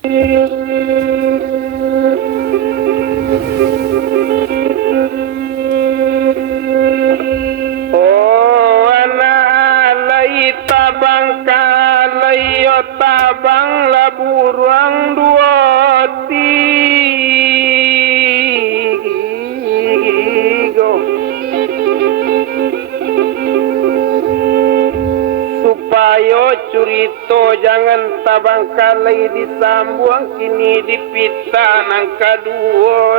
Oh anak lai tabang kalai yo tabang laburuang dua tigo supaya curito jangan tabang kalai disambung kini dipita nang kadua.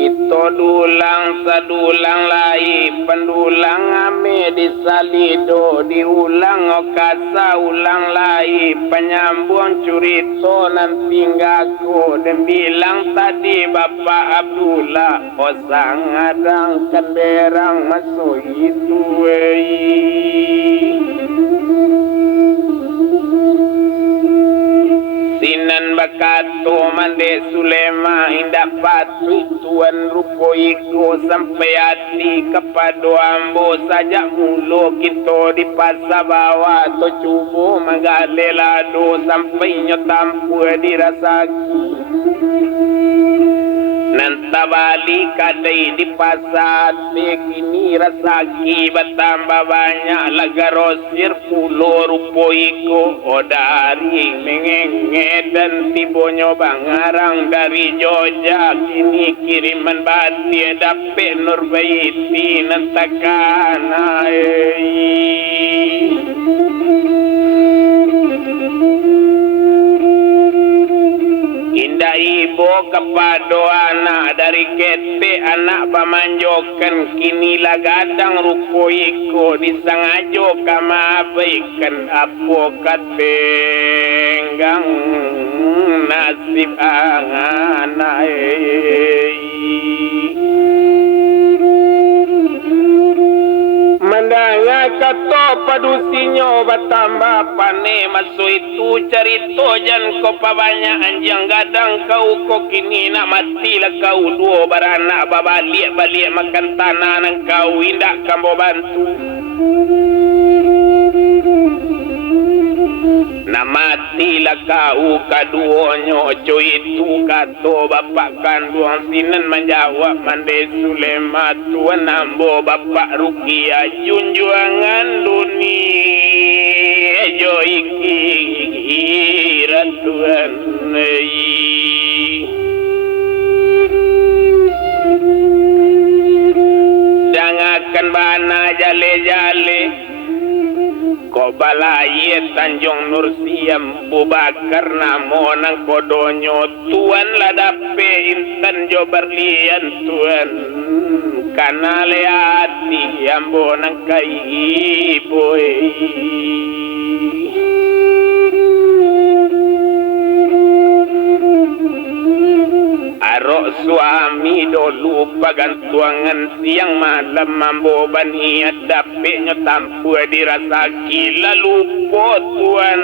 Kita dulang sadulang lai pendulang ame disalido diulang okasa ulang lai penyambung curito nanti ngaku dan bilang tadi Bapak Abdullah osang adang kenderang masuk itu Sinan bakato mande Sulema indak patuh tuan rupo iko sampai hati kepada ambo saja mulu kita di pasar bawah to cubo magale lado sampai nyotampu dirasaki nanta balik kadai di pasar begini rasaki bertambah banyak lagarosir pulo rupo iko odari mengenge dan tibonyo bangarang dari Jogja kini kiriman bati dapet Nurbaiti nantakana Indah ibu kepada anak dari kete anak pamanjokan kini lagadang rupo iko disangajo kama abaikan apo katenggang nasib angana Mandanga kato padusinyo batamba pane masuk itu cerita jan ko pabanya anjang gadang kau ko kini nak mati lah kau dua baranak babalik balik makan tanah nang kau indak kambo bantu nak mati lah kau kaduonyo co itu kato bapak kandung sinan menjawab mande Sulema tuan ambo bapak Rukia junjuangan dunia jo iki ratuan dangakan bana jale-jale ko balaye Tanjung Nur Siam Bubakar namo nang kodonyo tuan ladape intan jo berlian tuan kanale hati ambo nang kai boy Arok suami dulu pagantuangan siang malam mambo bani adape nyotampu dirasaki lalu potuan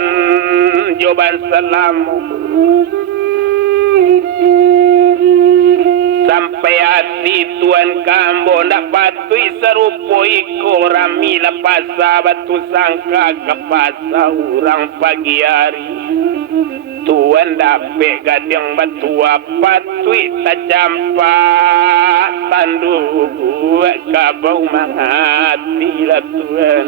jawaban salam sampai hati tuan kambo ndak patui serupo iko rami lapasa batu sangka kepasa orang pagi hari tuan dape gadang batu apa tui tajampa tandu kabau mangati lah tuan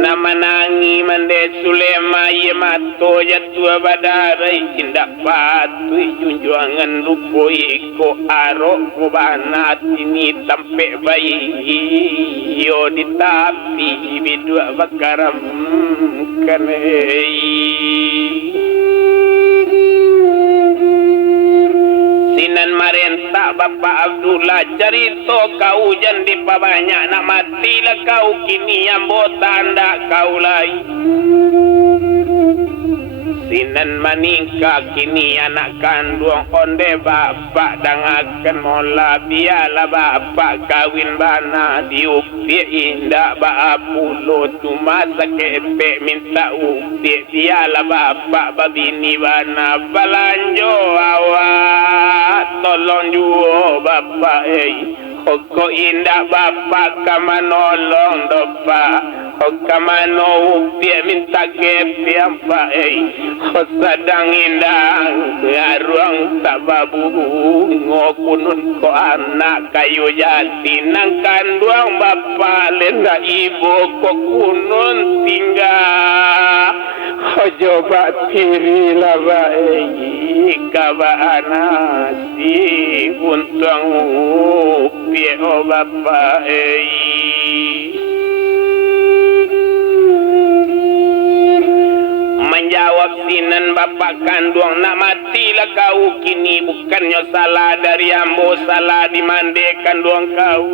nama nangi mande Sulema ye mato jatua badarai indak patui junjuangan rupo iko arok kubanat ini tampe bayi yo ditapi bidua bakaram kanei sinan marenta Bapak Abdullah cerita kau jan di pabanyak nak mati lah kau kini ambo tanda kau lai sinan maningka kini anak kandung onde bapak dangaken mola biala bapak kawin bana diukti indah baapulo cuma sakepe minta ukti biala bapak babini bana balanjo awak tolong juo bapak Hoko indah bapak kamanolong dopa Hokamano upia minta kepi apa Hosadang indah ngaruang tababu Ngokunun ko anak kayu jati Nang kanduang bapak lenda ibu ko kunun tinggal Hojo batiri laba Kabana si untung upia o bapak Menjawab sinan bapak kandung nak matilah kau kini bukannya salah dari ambo salah dimandekan doang kau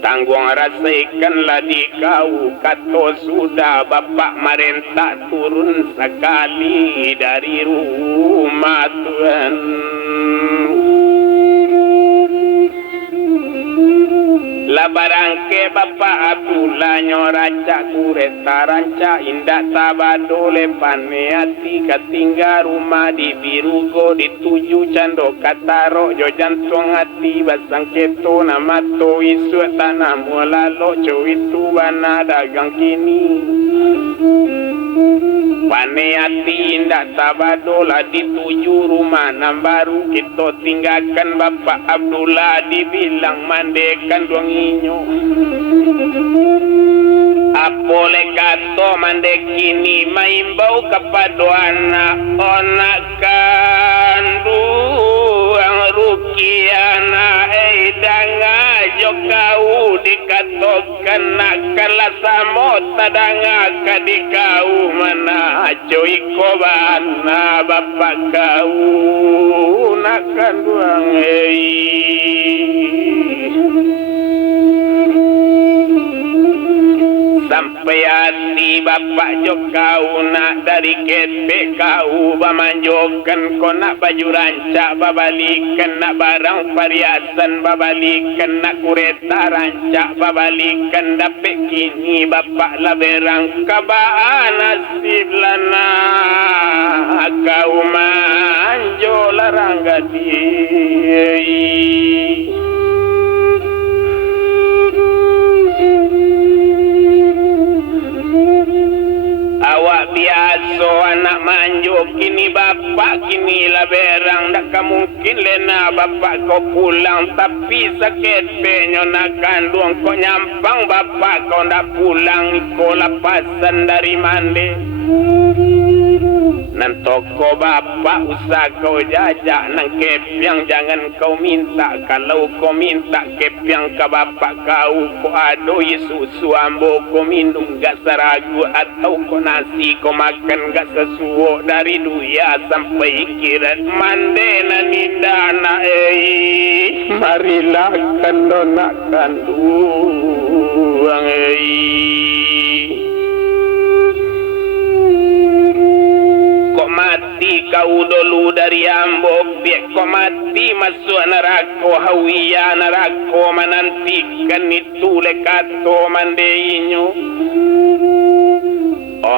tanggung rasakanlah di kau kato sudah bapak merentah turun sekali dari rumah Tuhan Labarangke bapak Abdullah nyoraca kureta ranca indah tabadole paneati katingga rumah di birugo dituju cando kataro jo jantung hati basang keto nama to isu tanah mulalo co itu bana dagang kini paneati indah tabadola dituju rumah nambaru kita tinggalkan bapak Abdullah dibilang mandekan doang inyo apole kato mandekini maimbau kepada anak kandung rukiana edanga jokau dikatokan nakala samot tadanga kadikau mana coy kobana bapak kau nak kandung sampai hati bapak jokau nak dari kepe kau bamanjokan kau nak baju rancak babalikan nak barang perhiasan babalikan nak kureta rancak babalikan dapet kini bapak laberang kabaan nasib lana kau manjo larang gadis awak biasa anak manjo kini bapak kini laberang tak mungkin lena bapak kau pulang tapi sakit penyo nak kandung kau nyampang bapak kau nak pulang kau lapasan dari mandi nan toko bapak usah kau jajak nang kepiang jangan kau minta kalau kau minta kepiang ke bapak kau adoi susu ambo kau minum gak seragu atau kau nasi kau makan gak sesuai dari duya sampai kirat mandena nidana marilah kandonak kanduang mati kau dulu dari ambok biak kau mati masuk neraka hawiya neraka menantikan itu lekato mandeinyo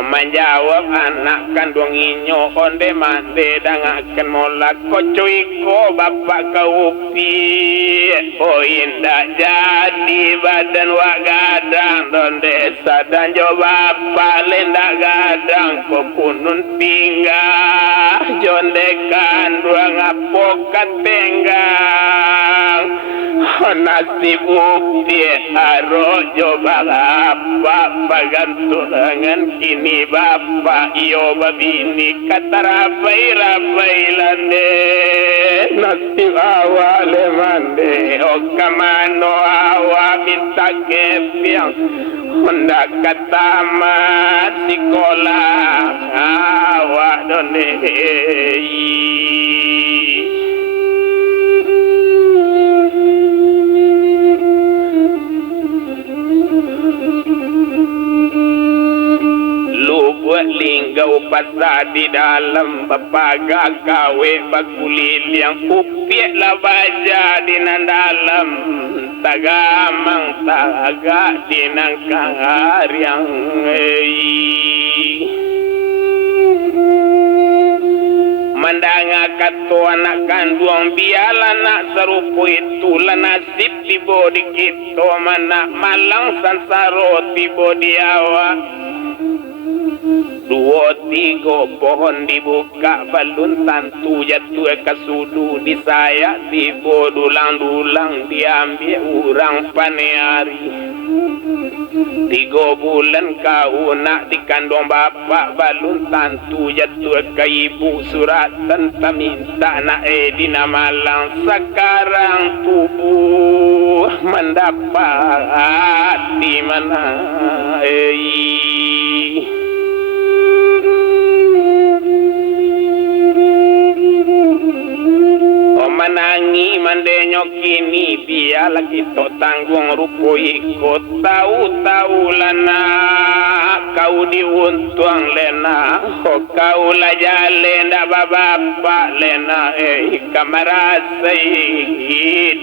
menjawab anak kandung inyo onde mande dangaken molak kocoy ko bapak kau pi indah jadi badan wa gadang don desa dan jo bapak lenda gadang ko kunun tinggal jonde kandung apokat tenggang nasib ukti arojo bapak pagantungan kini bapak iyo babini katarabai lande nasib awale mande okamano awa minta kepiang hendak katamat sekolah awa done linggau puasa di dalam bapaga gawe bagulil yang upiak lah baja di dalam tagamang taga di nangkariang mandanga kato anak kandung biala nak serupu itu nasib tibo di kita mana malang sansaro tibo di awak 2, 3 pohon dibuka balun tantu jatuh ke sudu di saya tibo dulang-dulang diambil orang paneari 3 bulan kau nak dikandung bapak balun tantu jatuh ke ibu suratan tak minta nak di Malang sekarang tubuh mendapat di mana menangi mandenyo kini dia lagi to tanggung rupo ikut tahu lana kau diuntung lena kau laja lenda bapak lena kamarasai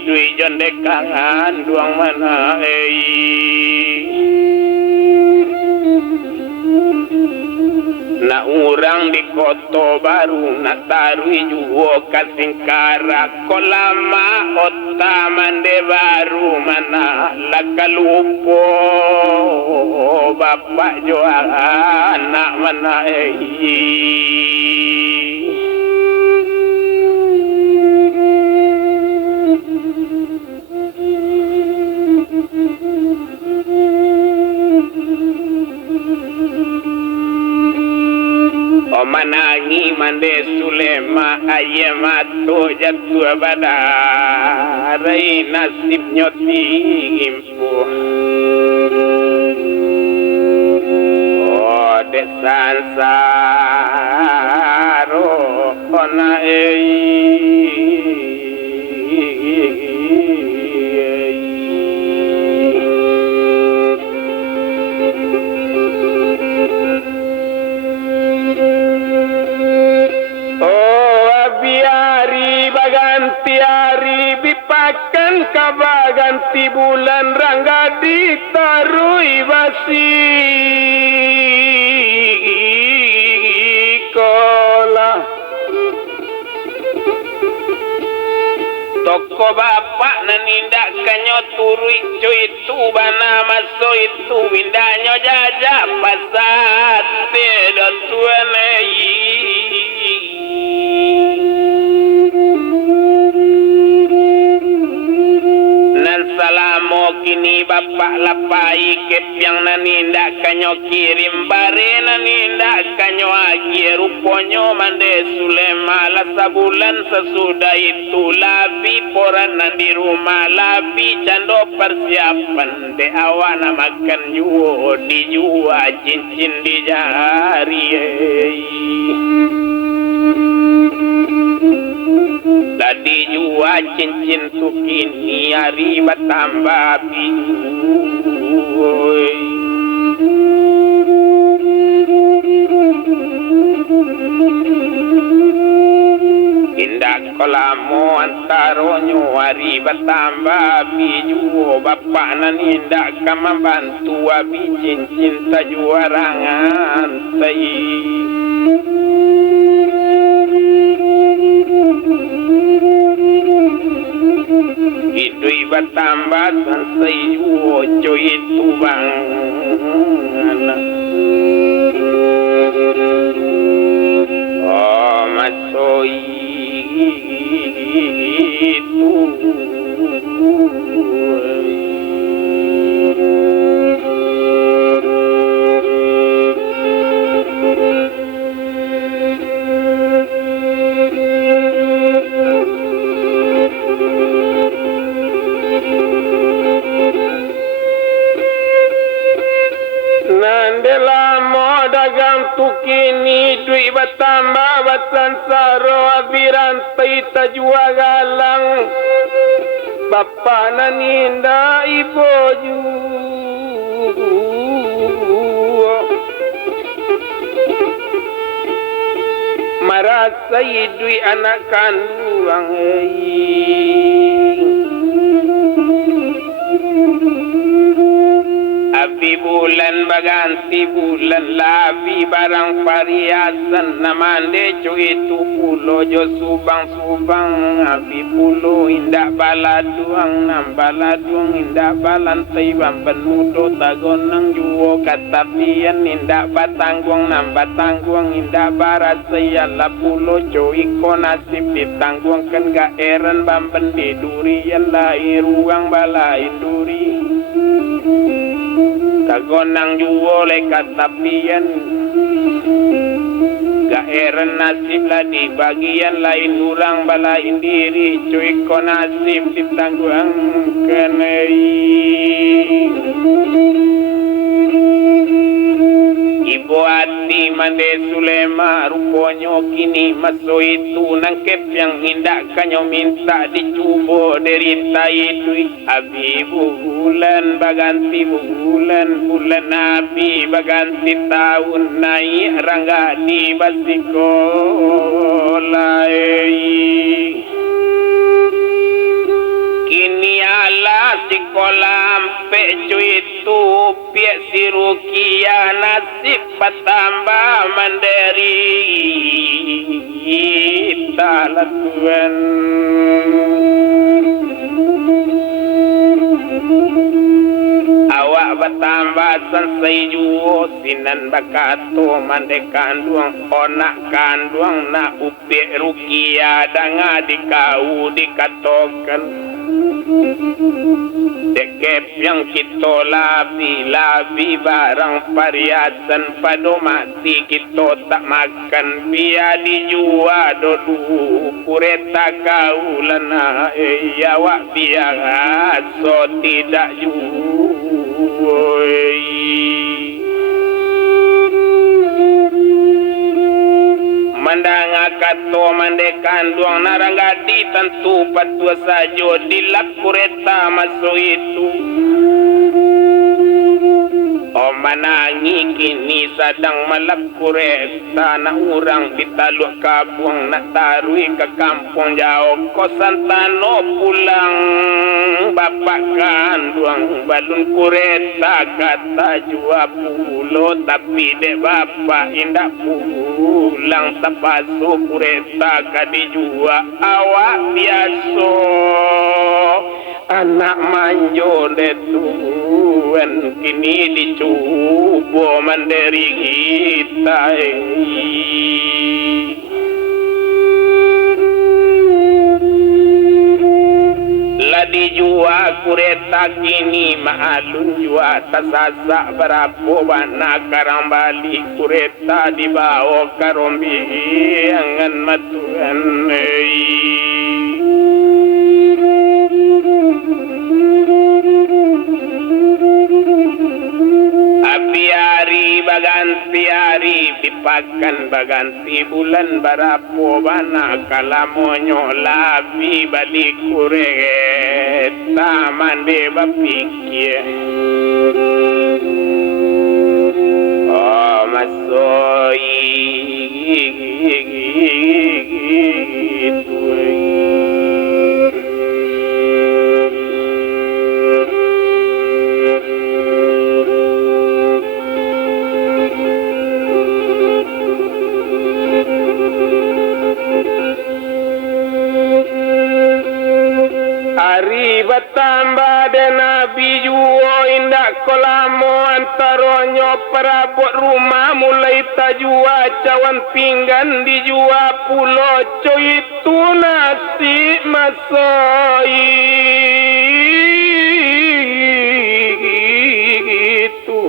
dui jonde kangan duang mana na urang di Koto Baru na tarui juo kasingkara kolama otta mande baru mana lakalupo bapak jo anak mana manangi mande sulema ayema to jatuh badai nasib nyoti impu desan saro ona bipakan kabaganti bulan rangga ditarui basi kola toko bapak nanindak kanyo turui cuy itu bana maso itu windanyo jajah pasat pedot tuanei salamo kini bapak lapai kepiang nanindak kanyo kirim bare nanindak kanyo agi ruponyo mande sulema la sabulan sesudah itu labi poran di rumah labi cando persiapan de awana makan juo dijual cincin di jari tadi jua cincin tu kini hari bertambah biju indah kolamo antaronyo hari bertambah biju bapak nan indah kama bantu abi cincin tajuarangan tai Idui bertambah sansai ojo itu bang oh masoi itu kini dui bertambah batan saro abirantai tajua galang bapa naninda iboju marasai dui anak kandung Abi bulan baganti bulan labi barang pariasan namande cuy itu pulo jo subang abi pulo indah baladuang nam baladuang indah balantai bamban mudo tagonang juo katapian indah batangguang nam batangguang indah barasaya la pulo cuy konasip ditangguang kan ga eran bamban di durian lai ruang balai duri Kagonang juwo le katapian Gaeran nasib lah di bagian lain urang balain diri cuy ko nasib ditangguang kenai Ibu hati mande Sulema ruponyo kini maso itu nangkep yang indah kanyo minta dicubo derita itu abi bulan baganti bulan abi baganti tahun naik rangga di basikolah kini ala sekolah ampe cuy itu piak sirukia nasib bertambah mandiri talatuan awak bertambah selesai juo sinan bakato mande kanduang onak kanduang na upik rukia danga dikau dikatokan dekep yang kita labi barang pariasan pada mati kita tak makan biar dijual dodu kureta kaulana awak biar so tidak jual mandang akato mandekan duang naranggadi tentu patua sajo dilak kureta masuk itu manangi kini sedang malap kureta nak urang di taluk kampung nak tarui ke kampung jauh kosan tano pulang bapak kanduang balun kureta kata jua pulo tapi dek bapak indak pulang tapasu kureta kadi jua awak biasa anak manjo detuan kini dicubo mandiri kita ladi jua kureta kini maalun jua tasasa berapa bana karang bali kureta dibawa karombi angan matuan baganti hari dipakan baganti bulan barapo bana kalamonyo labi balik kureta mande bapikir oh masoi tambah dan nabi juo indak kolamo antaronyo perabot rumah mulai tajua cawan pinggan dijua pulo coy itu nasi masoi itu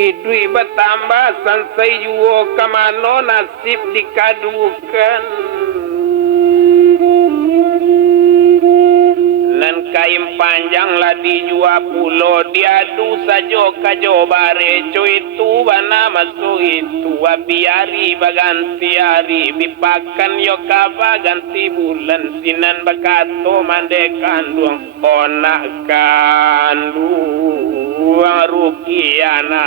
idui bertambah sansai juo kamano nasib dikadukan lan lain panjang lah dijua pulo diadu sajo kajo bare cuy itu bana masuk itu biari baganti hari bipakan yo kaba ganti bulan sinan bakato mandekan duang onak kanduang rukiana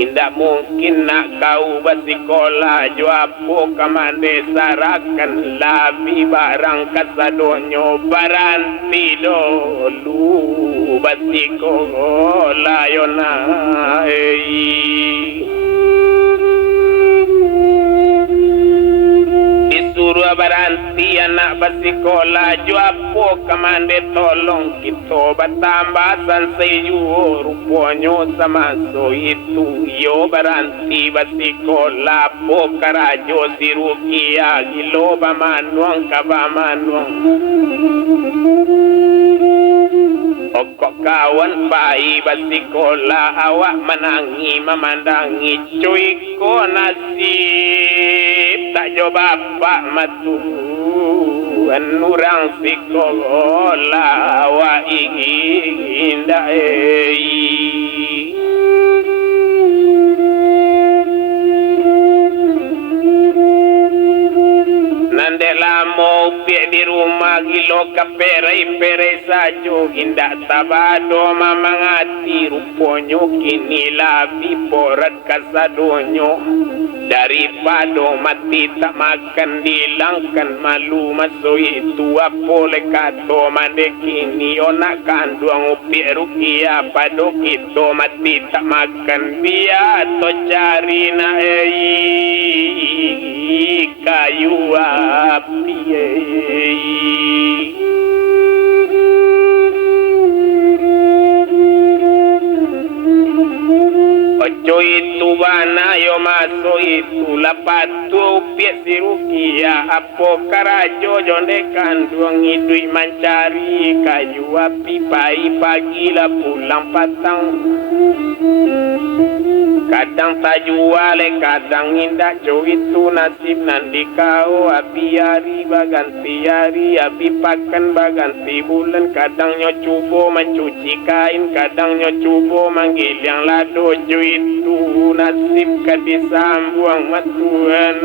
Indah mungkin nak kau bersikola juapo kamande sarakan labi barang kasadonyo baranti dolu bersikola yona disuruh baranti anak bersikola juapo kamande tolong kita bertambah sansayu rupanya sama so itu yo baranti bersikola po karajo sirukia gilo bamanuang kabamanuang okok kawan pai bersikola awak menangi memandangi cuy ko nasib tak jo bapak matu nurang sikola wa indah nande lamo pie di rumah gilo kapere sajo indah tabado mamangati ruponyo kini labi porat kasadonyo daripada mati tak makan dilangkan malu masuk itu apole kato mande kini onak kanduang upi rukia pado kito mati tak makan dia to cari na kayu api ojo itu bana yo masuk itu lapatu piet sirukia apo karajo jonde kanduang idui mencari kayu api pagi lah pulang patang kadang tak jual kadang indah jo itu nasib nanti kau api hari baganti hari api pakan baganti bulan kadang nyo cubo mencuci kain kadang nyo cubo manggil yang lado jo itu nasib kadisambung matuan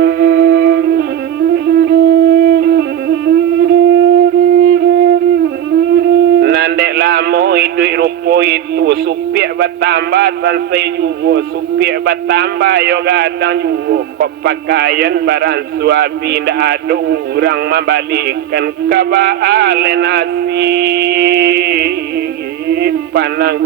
nandek lamo idui rupo itu supiak bertambah sansai juga supiak bertambah yo gadang juga kok pakaian barang suabi ndak ada orang membalikan kabaale nasi panang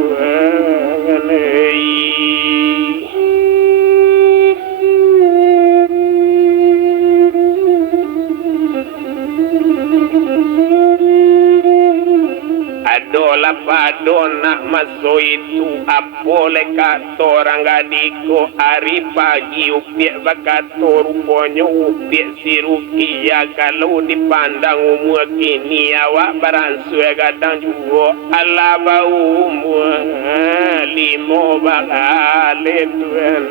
adola padona masuk itu apole kato ranggadiko hari pagi upiak bakato rupanya upiak sirukia kalau dipandang umur kini awak baransu gadang juga ala bau umur limo bakale tuan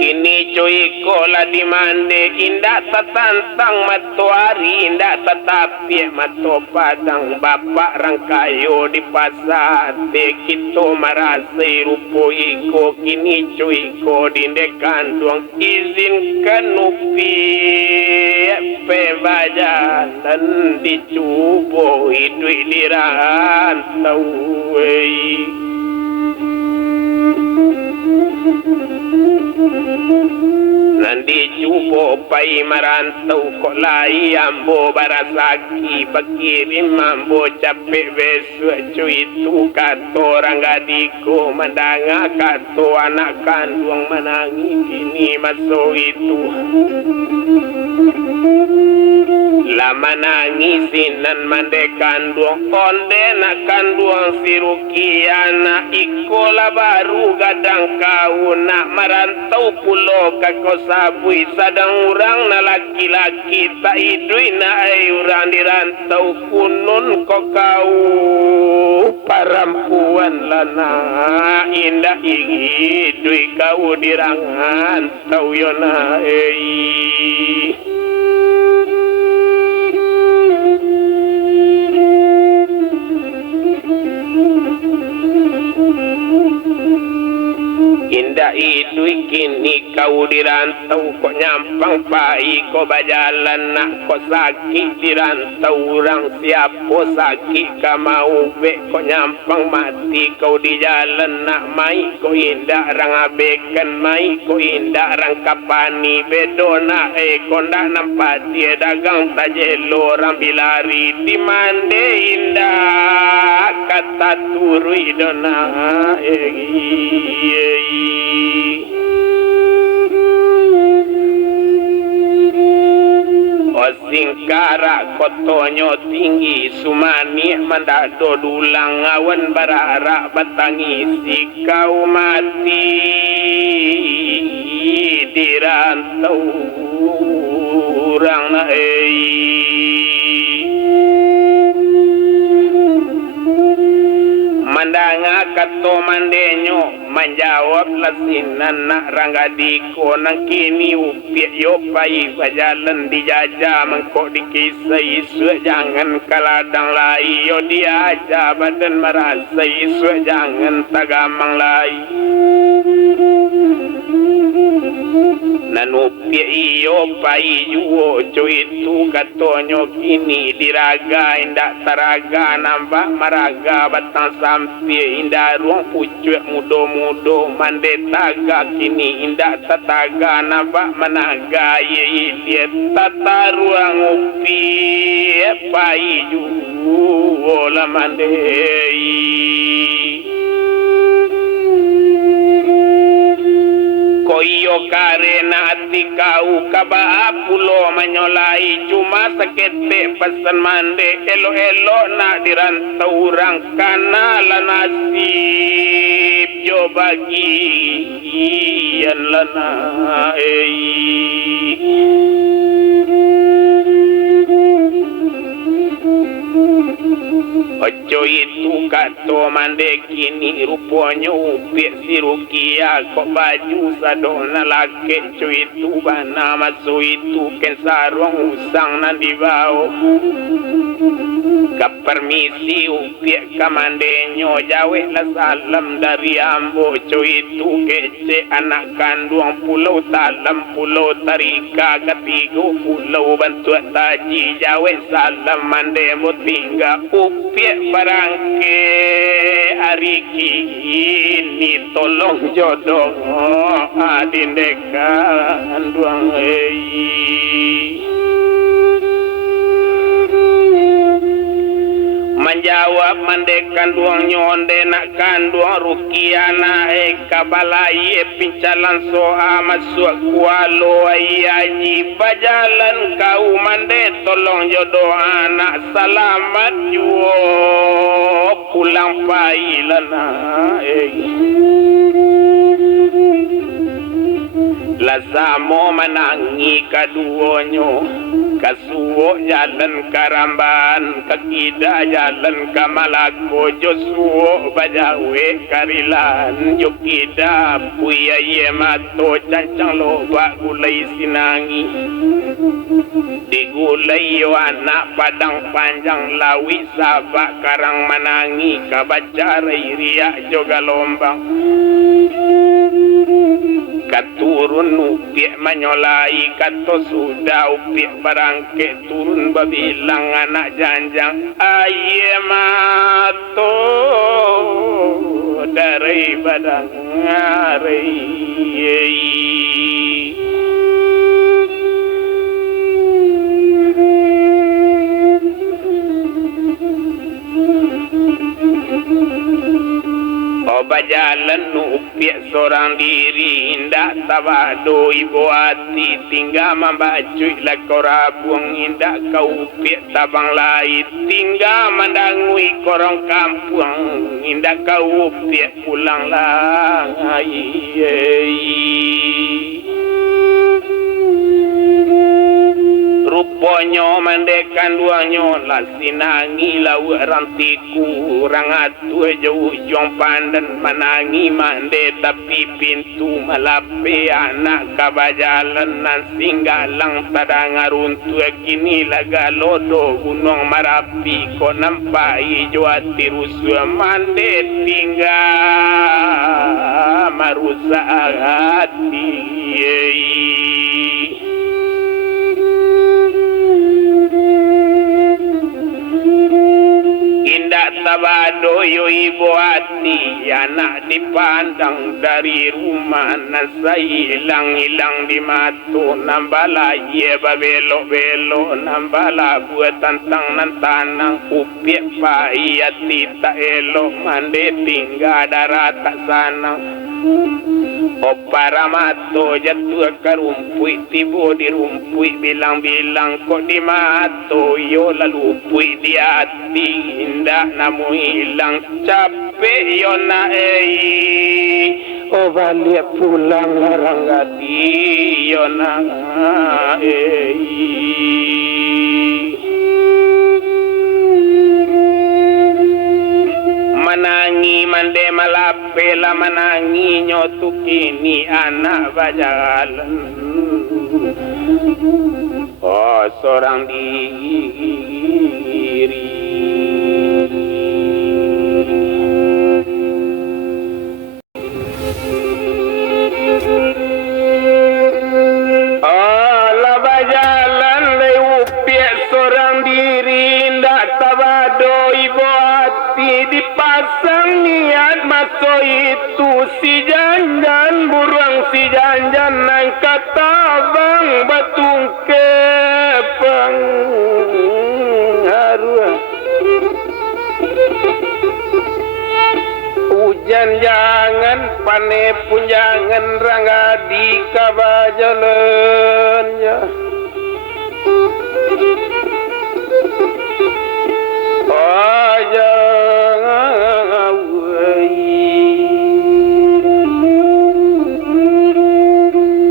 kini cuy kola di mande indah tetantang matuari indah tetapi matu padang bapak rangkayo di pasar de kito marasi rupo iko kini cuy ko dindekan duang izinkan upi pebajalan dicubo hidup di rantau nanti cubo pai marantau kok lai ambo barasaki pakirim ambo capek besu cuy itu kato ranggadiko mandanga kato anak kandung menangi kini masuk itu lama nangisinan mande kanduang onde na kanduang sirukiana ikola baru gadang kauna marantau pulo kakosabui sadang urang na laki-laki tak idui na ay urang dirantau kunun ko kau parampuan lana indah idui kau dirangan tau yona indah idui kini kau dirantau kok nyampang pai kau bajalan nak kau sakit dirantau orang siapa sakit kau mau be kau nyampang mati kau di jalan nak mai kau indah rang abekan mai kau indah rang kapani bedona kau ndak nampak dia dagang tajelo orang bilari di mande indah kata turu idona Singkara kotonyo tinggi sumani mandado dulang awan barara batangi si kau mati dirantau orang na mandanga kato mandenyo menjawab lasinan nak ranggadiko nang kini upiak yopai bajalan dijajah mengkok dikisah isu jangan kaladang lai yo diaja badan merasa isu jangan tagamang lai nan upiak iyo pai juo itu katonyo kini diraga indak taraga nambah maraga batang sampai indah ruang pucuk mudo mande taga kini indah tataga nambah managa ye dia tata ruang upi pai juo la mande koyo karena hati kau kaba pulo menyolai cuma sekete pesan mande elo nak dirantau orang kana la nasib jo bagian lana ojo itu kato mande kini rupanya upiak sirukia kok baju sadona lake co itu bana masu itu ken sarung usang na dibao kapermisi upiak kamandenyo jawe la salam dari ambo co itu kece anak kandung pulau talam pulau tarika ketiga pulau bantuan taji jawe salam mande tinggal upiak barangke hari kini tolong jodoh adindekan duang menjawab mandekan duang nyonde nak kanduang rukiana kabalai pincalan soa masuk kualo ayaji bajalan kau mande tolong jodoh anak selamat juo pulang pailana lasamo menangi kaduonyo kasuo jalan karamban kakida jalan kamalako josuo bajawe karilan yukida puya yemato cancang loba gulai sinangi digulai yo anak padang panjang lawi sabak karang manangi kabaca riak joga lombang katurun upiak menyolai kato sudah upiak barangke turun babilang anak janjang ayemato dari badang ngari bajalan nupiak seorang diri indah tabado ibu hati tinggal membacuy lakora buang indah kau piak tabang lain tinggal mandangui korong kampung indah kau piak pulang lagi. Rupanya mandekan duanya lasinangi lau rantiku rangatu jauh jong pandan manangi mande tapi pintu malape anak kabajalan nan singgalang tada ngaruntu kini laga lodo gunung Marapi ko nampak hijau hati rusuh mande tinggal marusak hati. Indah tabado yo ibu hati anak dipandang dari rumah nasa hilang-hilang di matu nambala ye babelo-belo nambala buat tantang tanang upiak pahiyati tak elok mande tinggal darat tak sanang. Opara mato jatuh ke rumpui tibo di rumpui bilang-bilang kok di mato yo lalu pui di hati indah namu hilang capek yo na oh balik pulang larang hati yo na manangi mande malapela manangi nyotu kini anak bajalan oh seorang diri. Ala bajalan leupiak seorang diri ndak tabado ibu dipasang niat masuk itu si janjan burung si janjan nang kata bang batung kepang haruah hujan jangan pane pun jangan rangga di kabajalan ya. Oh jangan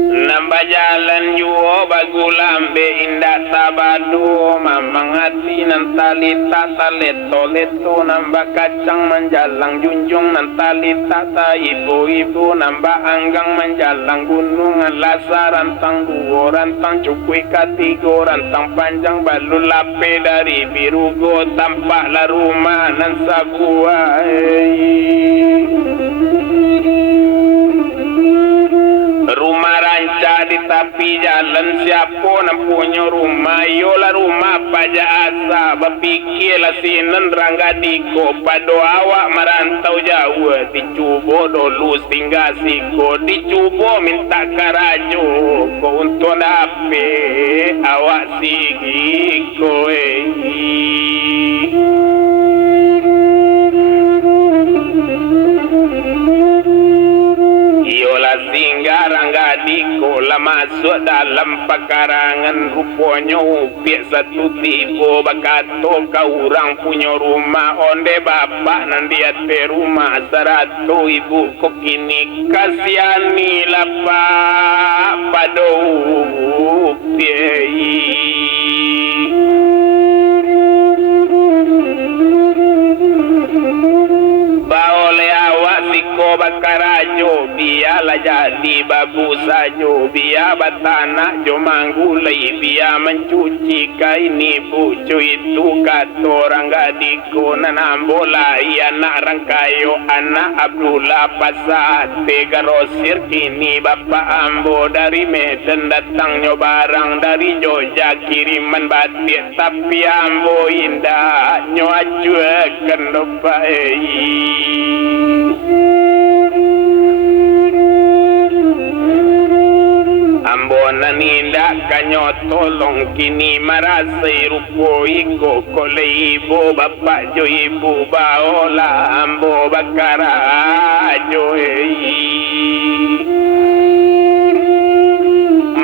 nambah jalan juo bagulambe indah tabado mamang hati nantalita taleto-leto nambah kacang menjalang junjung nantalita ta ibu-ibu nambah anggang menjalang gunungan lasa rantang duo rantang cukui katigo rantang panjang balu lape dari birugo tampaklah rumah nan sabuai. Rumah ranca di tepi jalan siapa nak punya rumah yola rumah paja asa berpikirlah sinen rangga diko pado awak merantau jauh dicubo dulu tinggal siko dicubo minta karajo ko untuk dape awak sigi koe. Yola singgah rangga diko lah masuk dalam pekarangan rupanya upiak satu tibo bakato kau orang punya rumah onde bapak nan dia te rumah serato ibu kok kini kasihani lah pak pado upiak. Baoleh awak siko bakarajo biarlah jadi babu sajo biar batanak jo manggulai biar mencuci kain ibu itu kata orang gadiko nanambola anak rangkayo anak Abdullah pasate garosir kini bapak ambo dari Medan datangnya barang dari Jogja kiriman batik tapi ambo indah nyo acuakan dopa ambo naninda kanyo tolong kini marasai rupo iko kole ibu bapak jo ibu baola ambo bakara jo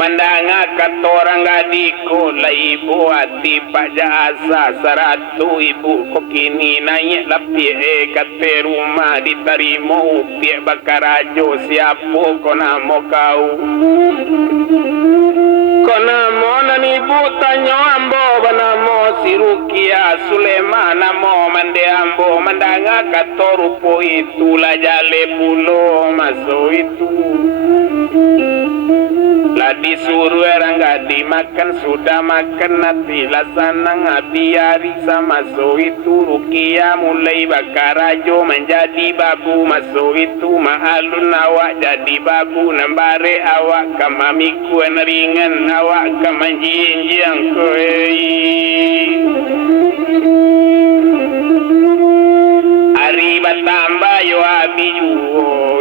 mandanga katorang gadiko la ibu ati pajasa saratu ibu kokini naik lapi kate rumah ditarimo pie bakarajo siapo kona mo kau kona mo nani ibu tanyo ambo banamo sirukia Sulaiman namo mande ambo mandanga katorupo itu la jale pulo maso itu lah disuruh orang gak dimakan sudah makan nanti laksana ngabiari sama so itu Rukia mulai bakarajo menjadi babu maso itu ma'alun awak jadi babu nambare awak kamamiku ringan awak kamanjinjiang koi hari batamba yo abiyu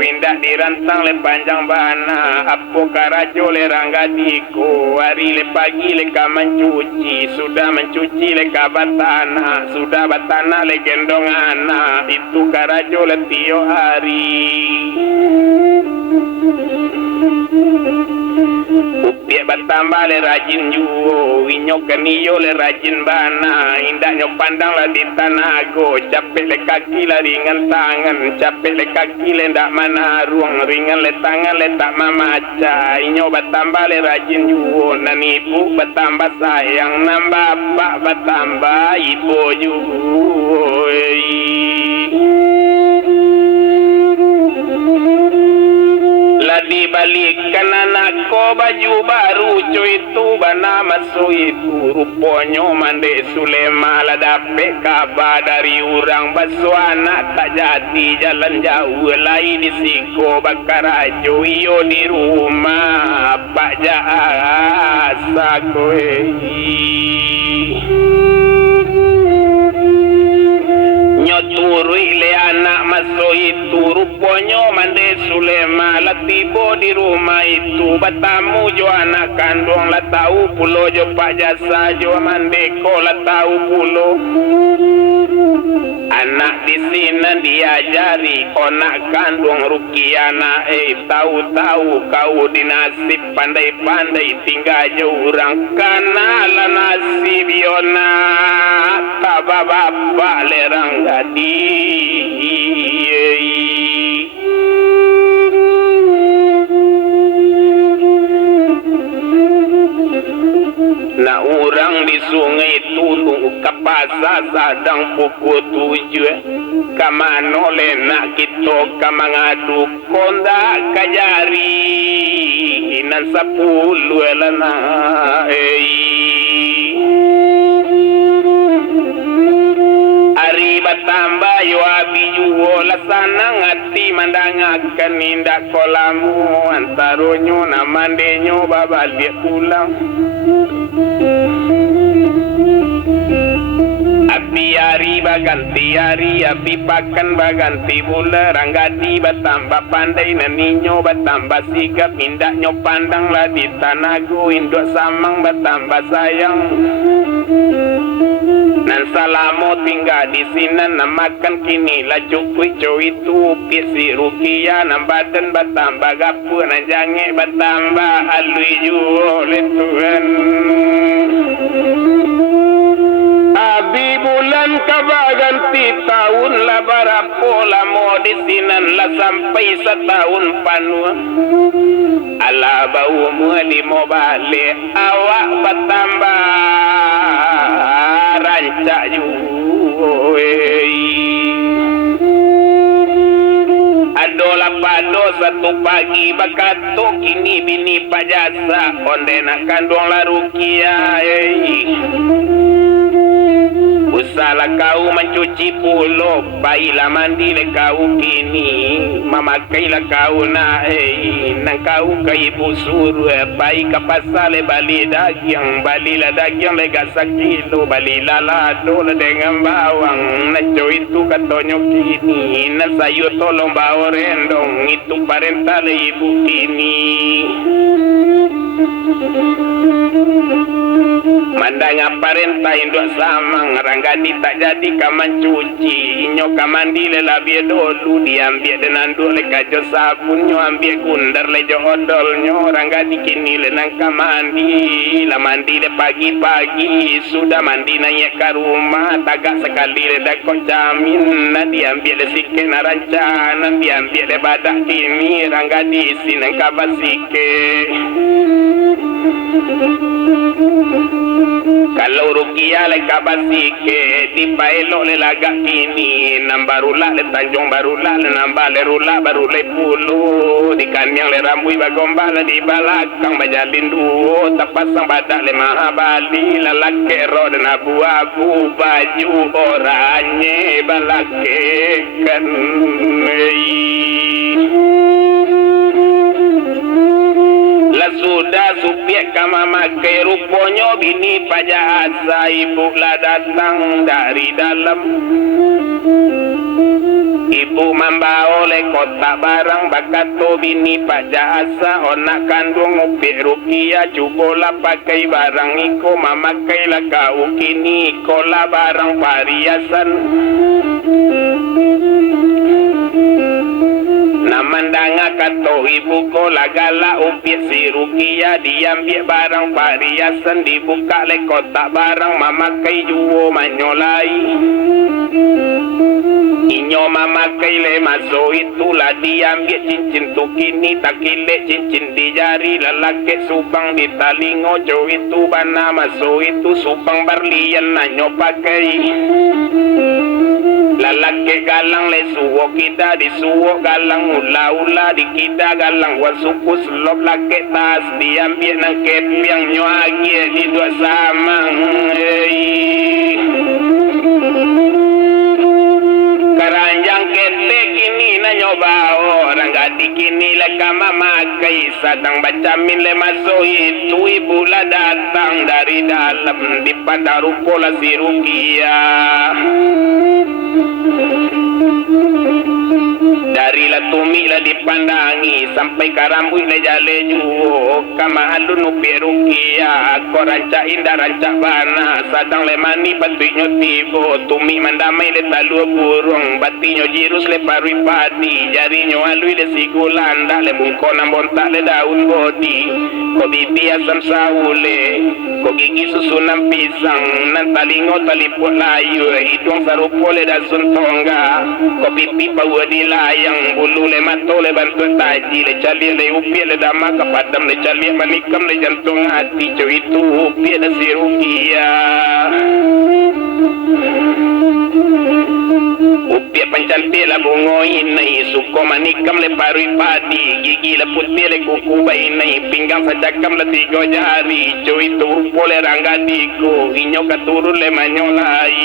indah dirantang le panjang bana apo karajo le ranggadiko hari le pagi le mencuci sudah mencuci le batana sudah batana le gendong anak itu karajo le tio hari upia batamba le rajin juo winyo keniyo le rajin bana indahnya pandang lah di tanago capek le kaki lah ringan tangan capek le kaki le ndak mana ruang ringan le tangan le tak mamaca inyo batamba le rajin juo nan ibu batamba sayang nan bapak batamba ibu juo dibalikan anakku baju baru cuy itu bana masuk itu ruponyo mande Sulema lah dapet kabar dari orang basu anak tak jadi jalan jauh lain di siko bakar ajo iyo di rumah pak jasa kowe nyoturi le anak masuk itu ruponyo mande Sulema lah tiba di rumah itu batamu jo anak kandung lah tahu pulo jo pak jasa jo mande ko lah tahu pulo anak di sini diajari onak kandung Rukiana tahu-tahu kau dinasib pandai-pandai tinggal jauh orang kana lah nasib yona tabababa lerang gadi na orang di sungai Tulung kapasa sadang pukul 7 kamano le nak kita kamangadu konda kajari nan 10 elana ari batamba yo abi juo lasana ngati mandangakan indak kolamu antaronyo namandenyo babalik pulang api hari baganti hari api pakan baganti bula ranggadi batamba pandai naninyo batamba sigap indaknyo pandang lah di tanago indok samang batamba sayang nan salamo tinggal di sini namakan kini lah cukui cow itu pisi Rukia nan badan batamba gapu nan jange batamba alui juo le Tuhan abi bulan kabaganti tahun lah barapola mau di sini lah sampai setahun panua ala bau muali mau balik awak batamba rancak adola pado satu pagi bakato kini bini pajasa onde nak kandung la Rukia usala kau mencuci pulo baiklah mandi le kau kini mamakai la kau na nang kau ke ibu suruh baik ke pasal le bali daging bali la daging le gasak kilo bali la lado le dengan bawang na co itu katonyo kini na sayur tolong bawa rendong itu parental ibu kini Mandanga parentah induk samang ranggadi tak jadi kaman cuci inyo kamandi le labie dolu diambil dengan dua le kajo sabun nyo ambil gundar le jo odol nyo ranggadi kini le nang kamandi la mandi le pagi-pagi sudah mandi nanya ke rumah tagak sekali le dak jamin na diambil le sike na rancana diambil le badak kini ranggadi sinang kabasike. Kalau rukia le kabasike di paelo le lagak kini nambarula le Tanjung Barula le nambah le rula baru le pulu di kanyang le rambui bagombala di balakang bajalin duo tapasang badak le mahabali lalake ro dan abu-abu baju oranye balake kan sudah supiak kama makai ruponyo bini pajasa ibu lah datang dari dalam ibu membawa oleh kota barang bakato bini pajasa onak kandung upik rukia cubola pakai barang iko mamakai lah kau kini kola barang pariasan namandanga kato ibu ko lagala upik si rukia diambil barang pariasan dibuka le kotak barang mamakai juo manyolai inyo mamakai le masuk itulah diambil cincin tu kini tak kilek cincin di jari lalake subang di talingo jo itu bana masuk itu subang berlian nanyo pakai lalake galang le suwo kita di suwo galang ula-ula di kita galang wasuku selop lake tas diambil nang kepiang nyoagi di dua samang keranjang ketek ini na nyoba orang gadi kini le kama makai sadang baca min le masuk itu ibu lah datang dari dalam di pada ruko la si rukia dari la tumi la dipandangi sampai karambui le jale juo kama alun upi rukia ko ranca indah ranca bana sadang le mani batinyo tibo tumi mandamai le talu burung batinyo jirus le parui padi jarinyo alui le sigulanda le bungkona bontak le daun bodi ko bibi asam saule ko gigi susunan pisang nan talingo taliput layu hidung sarupo le dasun tongga ko pipi bau di layang bulu le mato le bantu taji le cali le upi le dama kepadam le cali manikam le jantung hati co itu upi le sirukia upi pancantik la bungo inai suko manikam le parui padi gigi le putih le kuku bainai pinggang sajakam le tiga jari co itu rupo le ranggadiku inyo katurun le manyolai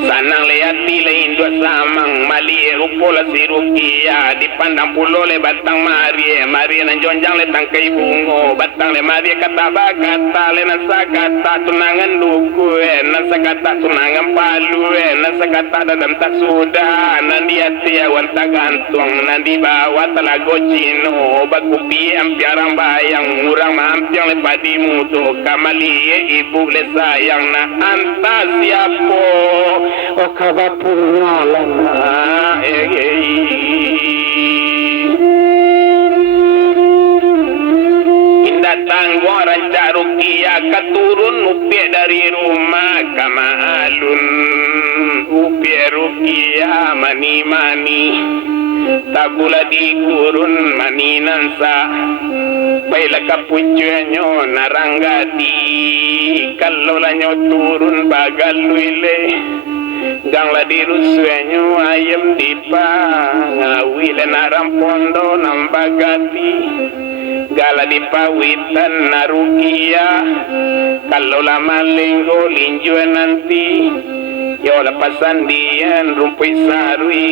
sanang le hati le induk samang mali rupo la sirukia dipandang pulo le batang marie nan jonjang le tangkai bungo batang le marie kata bakata le nasa kata tunangan duku nasa kata tunangan palu nasa kata dadam tak sudah nan di hati awan tak gantung nan di bawah telago cino bakupi ampiarang bayang urang mampiang le padi mudo kamali ibu le sayang na anta siapo o kabapunya lana indah tanggo ranca rukia keturun upia dari rumah kama alun upia rukia mani-mani tabula digurun maninansa baila kapucuanyo naranggadi kalau lanyo turun bagaluile gangla dirusuanyo ayam dipa ngawile narampondo nambagati gala dipawitan narukia kalau lama linggo linjue nanti yo lepasan dian rumpui sarui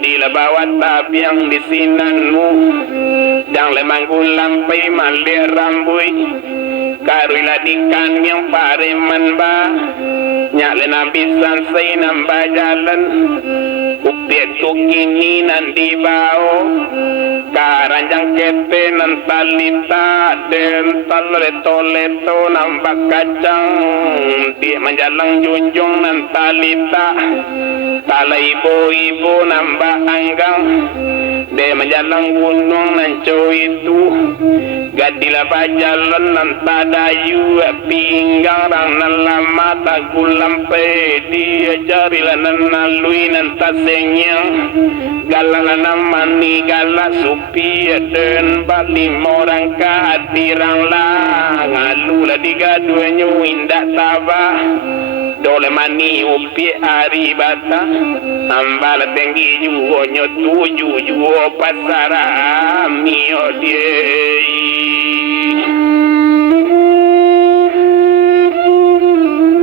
di bawah tabiang di sinanmu jang lemanggu lampai malir rambui karuila dikan yang pareman ba nyale nabi sansai nambah jalan Pitu kini nan di bawah karanjang kete nan talita den leto nampak kacang dia menjalang junjung nan talita tala ibu nambah anggang dia menjalang gunung nan itu gadila bajalan nan tadayu pinggang rang nan lama tagulampe dia jarilah nan nalui nan tasenyang galana mani gala supi den bali morang ka dirang la ngalula digaduenyo indah tabah dole mani upi ari bata ambala tengi juo nyo tuju juo pasara mio die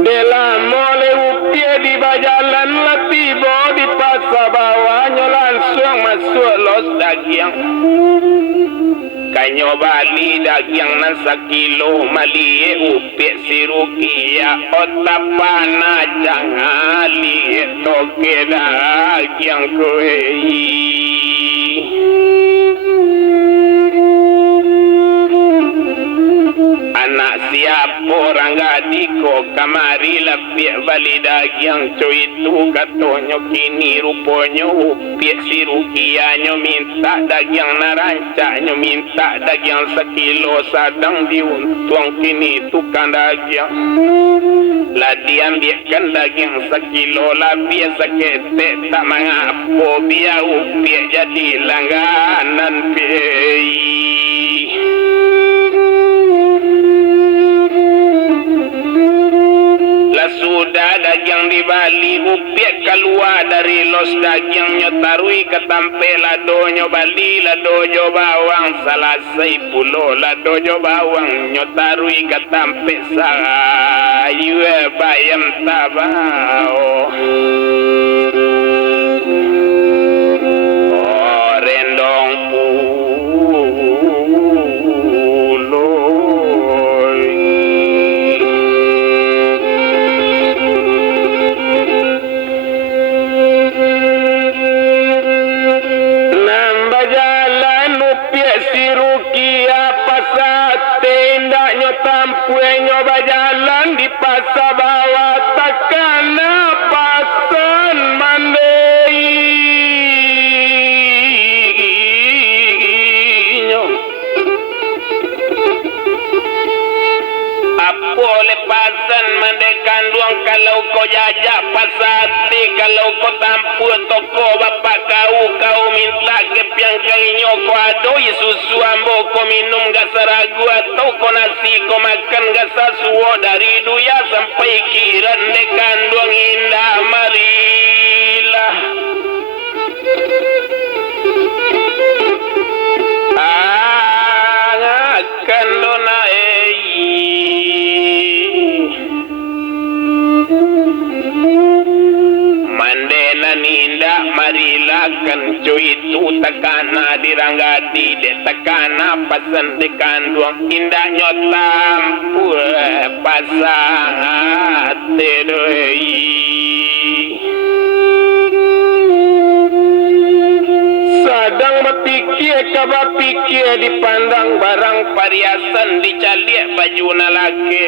dela mole upi di bajalan latibo di pasar bawahnya langsung masuk los dagiang kanyo bali dagiang nan sakilo mali upi sirukia otapana jangali toke dagiang koei anak siapa orang gadiko kamari lapik bali dagiang co itu katonyo kini ruponyo upik sirukianyo minta dagiang narancaknyo minta dagiang sekilo sadang diuntuang kini tukang dagiang lah diambilkan dagiang sekilo lah biasa ketek tak mengapo biar upik jadi langganan pei sudah dagang di Bali upiak keluar dari los dagingnya tarui ke tampe ladonyo Bali ladojo bawang salasai pulo ladojo bawang nyotarui ke tampe sayu bayam tabao rendong tampuenyo bajalan di pasar bawah takana pasan mandei apo lepasan mandekan duang kalau kau jajak pasati kalau kau tampu toko bapak kau minta kepiang kainyo kau adoi susu ambo kau minum gasa ragu atau kau nasi kau makan gasa suo dari duya sampai kiran dekan duang indah marilah akan dona mandena ninda marilakan cuy itu takana diranggadi de takana pasan dekan duang indah nyotam pasat doi sadang berpikir kaba pikir dipandang barang pariasan dicaliak baju nalake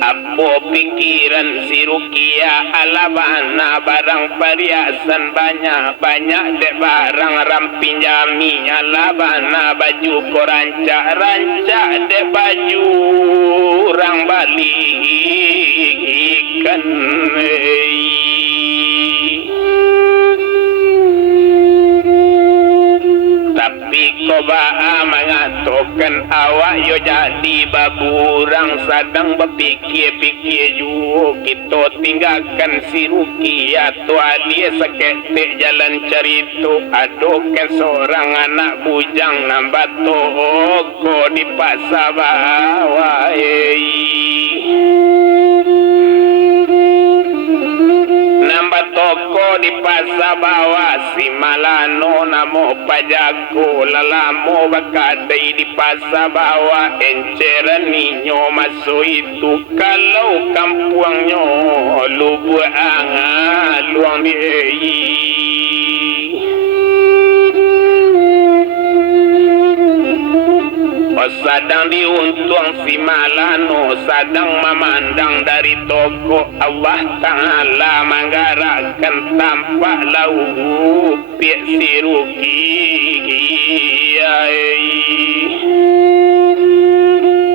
apo pikiran si Rukia alabana barang pariasan banyak dek barang rampinjami alabana baju koranca dek baju orang Bali ikan tapi koba mengatakan awak yo jadi baburang sadang berpikir-pikir juga kita tinggalkan si Rukia tu alia seketik jalan cerita adukan seorang anak bujang nambah toko di pasar bawah toko di pasar bawah si malano namo pajago lalamo bakadai di pasabawa enceraninya masuk itu kalau kampuangnya lubu anga luang di sadang diuntung si Malano sadang memandang dari toko Allah Ta'ala menggerakkan tampak lau piak siruki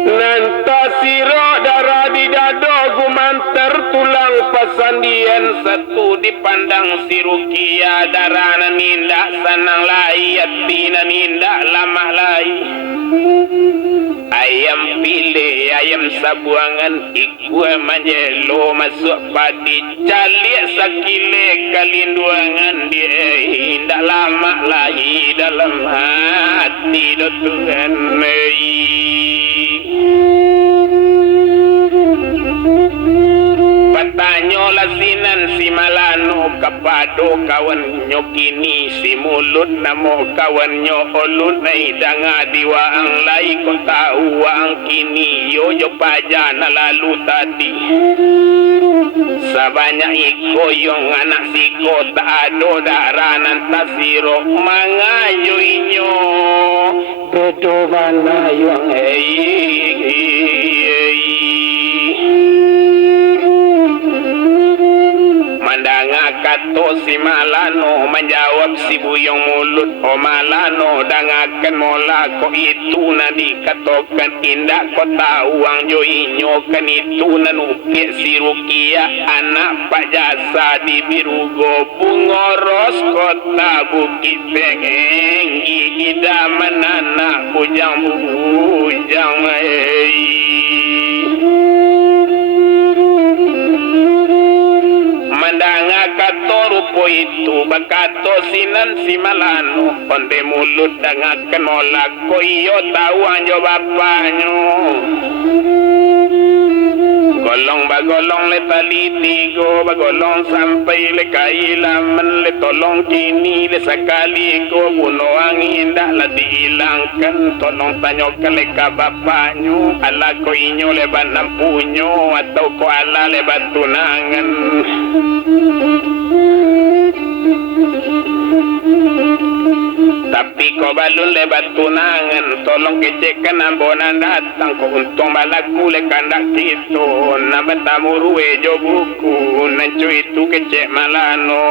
nanta siro darah di dado gumantar tulang pasandian satu dipandang sirukia darah ninda sanang lai yatina ninda lama lai ayam pilih ayam sabuangan ikut manjelo masuk padi calik sakile kalinduangan dia tidak lama lagi dalam hati Tuhan Patanya lasinan si Malano kapado kawan nyokini si mulut namo kawan nyolut nai danga diwa ang lai ko tahu ang kini yo pajana lalu tadi sabanya iko yung anak siko taado daranan tasiro mangayo inyo bedo bana yung kato si Malano menjawab si buyong mulut o Malano dangakan mola ko itu na dikatokan indah ko tahu ang joinyo kan itu na nupit si Rukia anak Pak Jasa di Birugo bungoros kota Bukit Pengeng gigida menana bujang mandanga kato rupo itu bakato sinan si Malano onde mulut dangakan molak ko iyo tahu anjo bapaknyo golong bagolong le tali tigo bagolong sampai le kailaman le tolong kini le sakali ko buno angin dah la dihilangkan tolong tanyakan le ka bapaknyo ala ko inyo le banam punyo atau ko ala le batunangan tapi ko balun lebat tunangan tolong kecekan ambonan datang ko untung balaku le kandak itu nama tamuru ejo buku nancu itu kecek Malano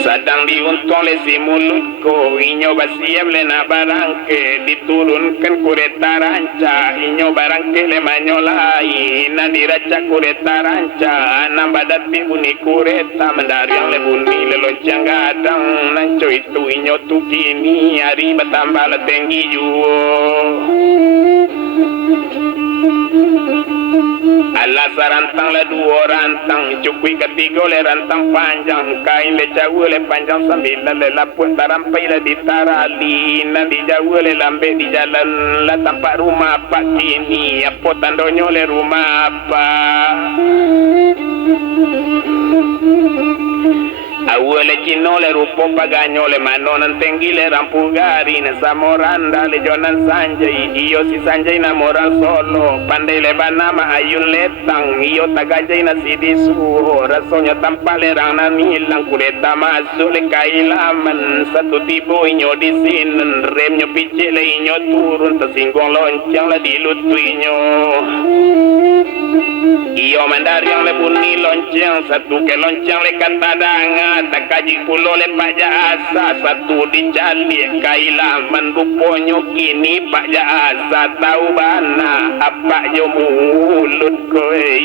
sadang diuntung le si mulutku inyo basiam le na barangke diturunkan kureta ranca inyo barangke le manyolai na diraca kureta ranca nambadat buni kureta mendariang le buni le loncang gadang nanco itu inyo tukini hari bertambah le tinggi juo Allah sarantang le dua rantang cukui ketiga le rantang panjang kain le jauh le panjang sambil le lapun tarampai le ditarali nan di jauh le lambe di jalan la tampak rumah apa kini apa tandonyo le rumah apa awale cino le rupo paganyo le manonan tenggi le rampugari na samoranda le jonan sanjay iyo si sanjay na moral solo pandai le banama ayun letang iyo tagajay na sidisu rasonya tanpa le rang na nilang kureta masuk le kailaman satu tibo inyo disinen remnyo pice le inyo turun tersinggong loncang le dilutu inyo iyo mandariang le bunyi loncang satu ke loncang le katadanga takaji pulo le Pak Jasa satu dicali kailaman ruponyo kini Pak Jasa tahu bana apa jo mulut koi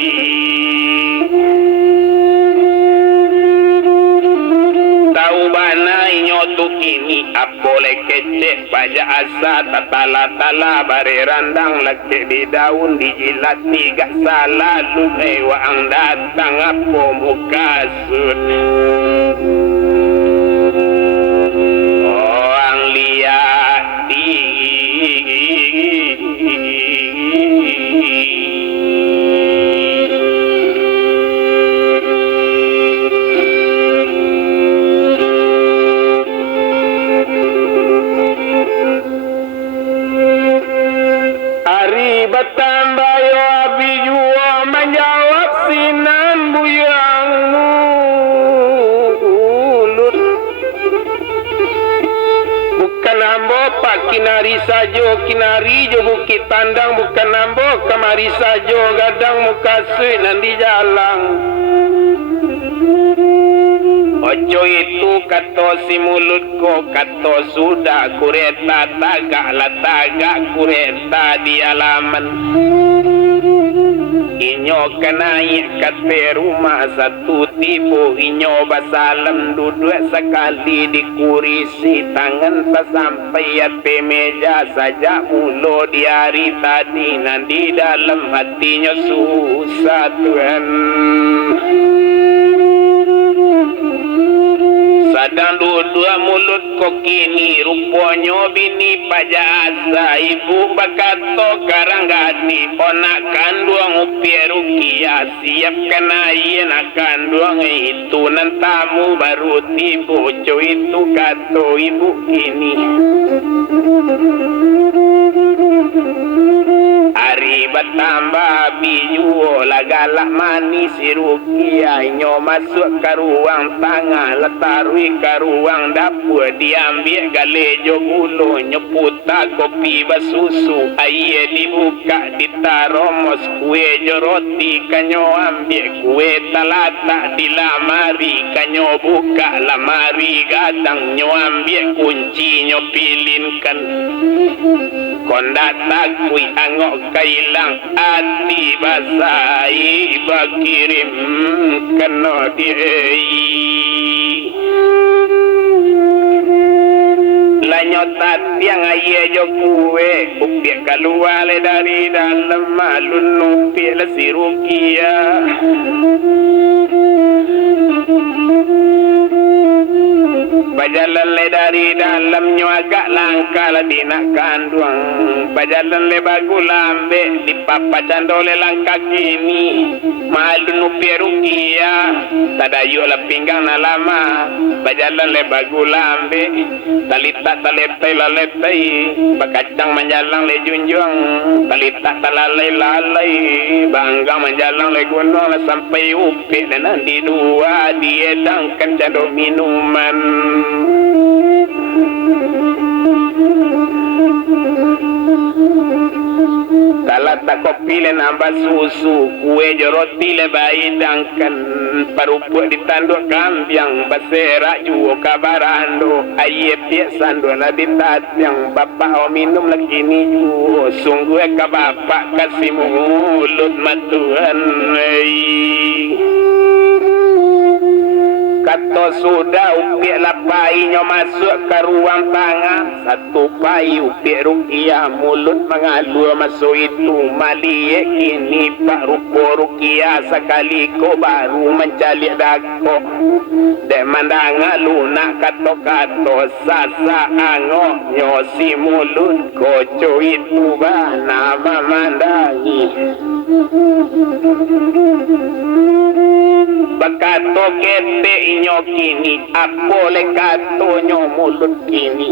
tahu bana inyo tu kini apole kecek Pak Jasa tatala-tala bare randang lagi di daun dijilat tiga salah lu ang datang apo mukasud orang lihat bertambah yo abi jua menjawab sinan buyang mulut. Bukan ambo pak kinari sajo kinari jo bukit tandang bukan ambo kamari sajo gadang muka sui nanti jalan. Ojo itu kato si mulutku kato sudah kureta tagak lah tagak kureta di alaman. Inyo kenai kate rumah satu tipu inyo basalam duduk sekali di kurisi tangan tak sampai ate meja saja mulo di hari tadi nanti dalam hatinya susah Tuhan. Sadang dua mulut kok kini rupanya bini pajasa ibu bakato karanggani onak kanduang upia rukia siapkan ayen akan duang itu nantamu baru tibu co itu kato ibu kini. Hari bertambah bijuo lagalak manis rukia inyo masuk ke ruang tangga letarui ke ruang dapur diambil galejo gulo nyeputa kopi basusu aye dibuka ditaromos kue joroti kanyo ambil kue talata di lamari kanyo buka lamari gadang nyo ambil kunci nyo pilinkan kondata kui angok kailang ati basai bakirim kena diei lanyotat yang aye jo kue upik keluar dari dalam malun upik lesi rukia bajalan le dari dalamnya agak langka lah di nak kanduang bajalan le bagu lambe di papa candole langka kini malu nupi rukia tadayo la pinggang na lama bajalan le bagu lambe talita taletai laletai bakacang menjalang le junjung talita talalai lalai banggang menjalang le gunung lah sampai upi dan di dua diedangkan cando minuman. Talata kopi le nambah susu kue joroti le baidangkan parupuk ditanduk kambiang basera juo kabarando aye piesando na ditatyang bapak o minum lagi ni juo sungguh ka bapak kasih mulut matuan kato sudah upik lapai nyo masuk ke ruang tangga satu pai upik rukia mulut mengalur masuk itu malie kini pak rupo rukia sekali ko baru mencalik dako dek mandanga lunak kato-kato sasa angok nyosi mulut koco itu bana memandangi bakato kete inyo kini apole kato nyo mulut kini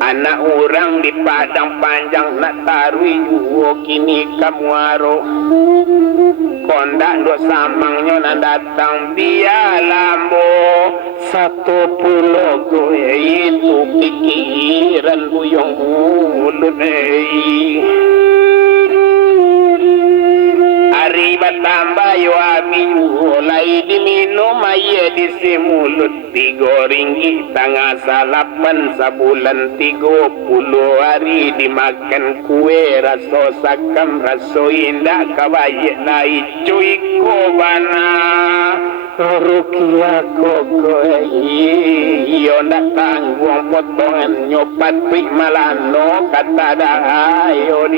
anak orang di padang panjang nak tarui juo kini kamuaro kondak do samangnya nak datang dia lambo satu pulau gue itu pikiran buyong mulut hari bertambah yo abi mulai diminum aye di mulut 3 ringgit tanggal 8 sebulan 30 hari dimakan kue raso sakam raso indah kabaye lai cuy kobana rukia koko iyo ndak tanggung potongan nyopat pik malano kata dah ayo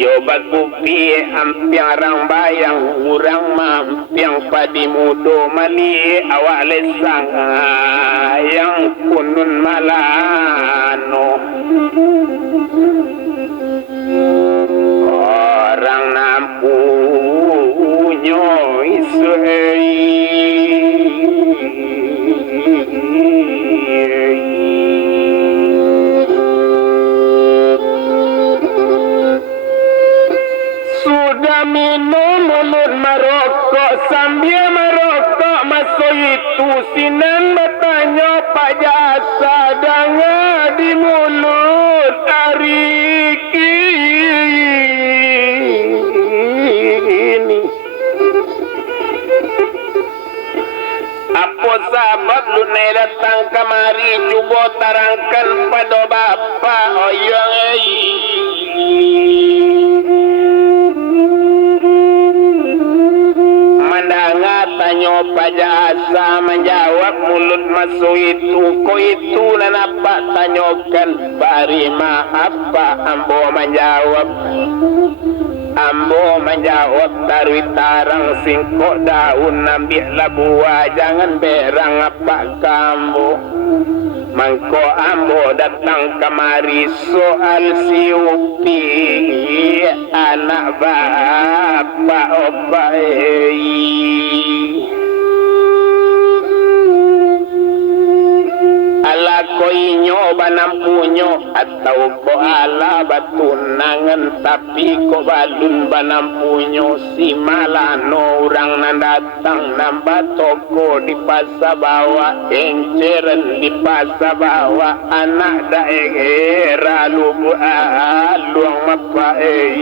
yo bagupi ampiang rang bayang urang mampiang padi mudo mali awak lesang yang kunun malano orang nampunyo isui itu sinan bertanya Pak Jasa dengar di mulut hari ini. Apa sebab lu datang kemari cuba terangkan pada Bapak oyong mandanga tanya Pak Jasa menjawab mulut masuk itu ko itu apa tanyakan bari maaf Pak ambo menjawab tarwi tarang singkok daun ambil buah jangan berang apa kambo mangko ambo datang kemari soal si Upi anak bapak opai ala koinyo banampunyo atau ko ala batunangan tapi ko balun banampunyo si malano orang nandatang nambah toko di Pasabawa enceran di Pasabawa anak daerah lubu aluang mapai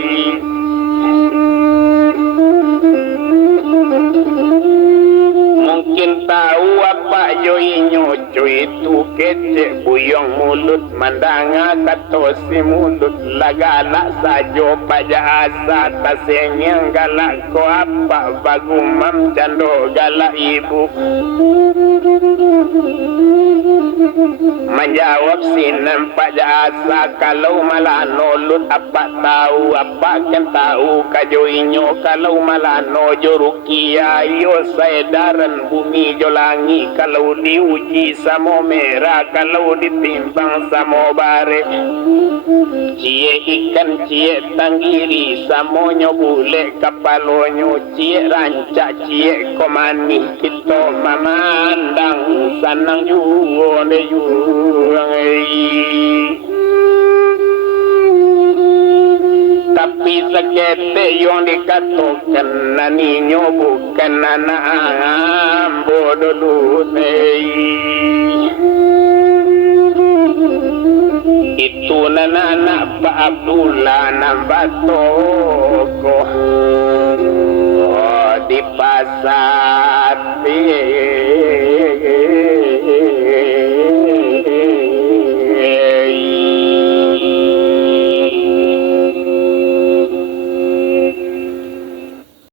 mungkin tahu apa joinyo itu kece buyong mulut mandanga kato si mulut lagala sajo paja asa tasenyang galak ko apa bagumam cando galak ibu menjawab sinan paja asa kalau malah nolut apa tahu apa kan tahu kajoinyo kalau malah no jorukia yo saedaran bumi jolangi kalau diuji samo merah kalau ditimbang samo bare cie ikan cie tanggiri samo nyobule kapalonyo cie rancak cie komani kita mamandang sanang juone juang tapi sekete yang dikatakan naninyo bukan anak bodoh lunei itu anak Pak Abdullah nambah toko di pasar